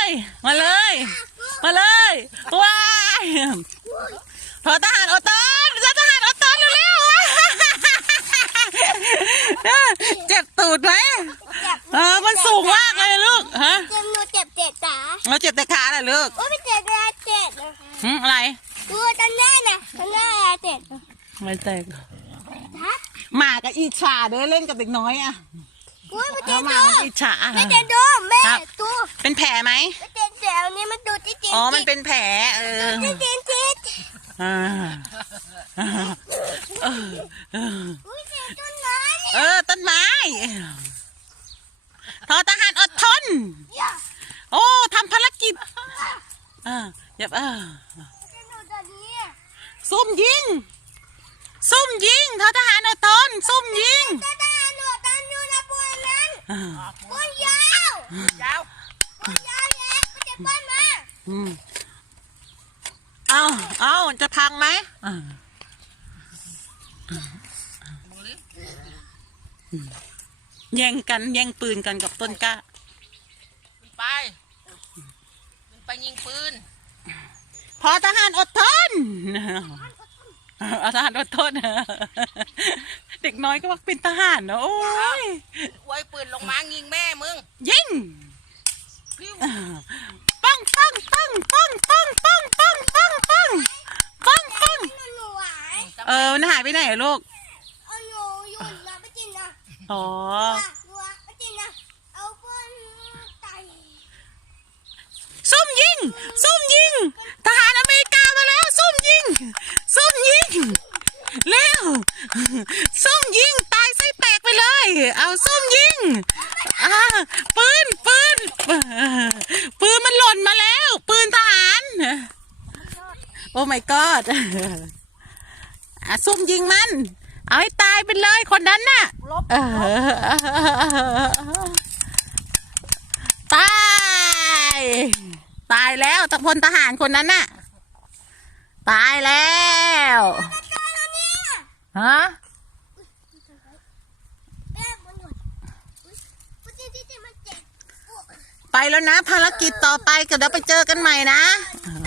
เลยมาเลยมาเลยว้ายทอทหารอดทนทหารอดทนเร็วๆเจ็บตูดไหมมันสูงมากเลยลูกฮะเจ็บหนูเจ็บขาเราเจ็บแต่ขาแหละลูกไม่เจ็บเลยเจ็บอะไรดูตอนแรกนะตอนแรกเจ็บไม่แตกหมากับอีฉาเด้อเล่นกับเด็กน้อยอ่ะไม่เจ็บดูอีฉาไม่เจ็บดูแม่ดูเป็นแผลไหมไม่เจ็บแผลนี้มันดูจริงอ๋อมันเป็นแผลจริงจริงต้นไม้ทอทหารอดทนโอ้ทำภารกิจอย่าซุ่มยิงทอทหารอดทนซุ่มยิงทหารอดทนอยู่ในบนนั้นบนยาวแย่ไม่เจ็บบ้านมาเอาจะพังไหมแย่งปืนกันกับต้นกล้าไปยิงปืนพอทหารอดทนทหารอดทนเด็กน้อยก็มักเป็นทหารเนาะโอ้ยไว้ปืนลงมายิงแม่มึงยิงปังมันหายไปไหนอะลูกหนูอยู่นะไม่จริงนะอ๋อไม่จริงนะเอาคนตายซุ่มยิงทหารอเมริกามาแล้วซุ่มยิงเร็วซุ่มยิงตายไส้แตกไปเลยเอาซุ่มยิงปืนมันหล่นมาแล้วปืนทหารโอ้ my god ซุ่มยิงมันเอาให้ตายไปเลยคนนั้นน่ะตายแล้วตะพลทหารคนนั้นน่ะตายแล้วฮะไปแล้วนะภารกิจต่อไปก็เดี๋ยวไปเจอกันใหม่นะ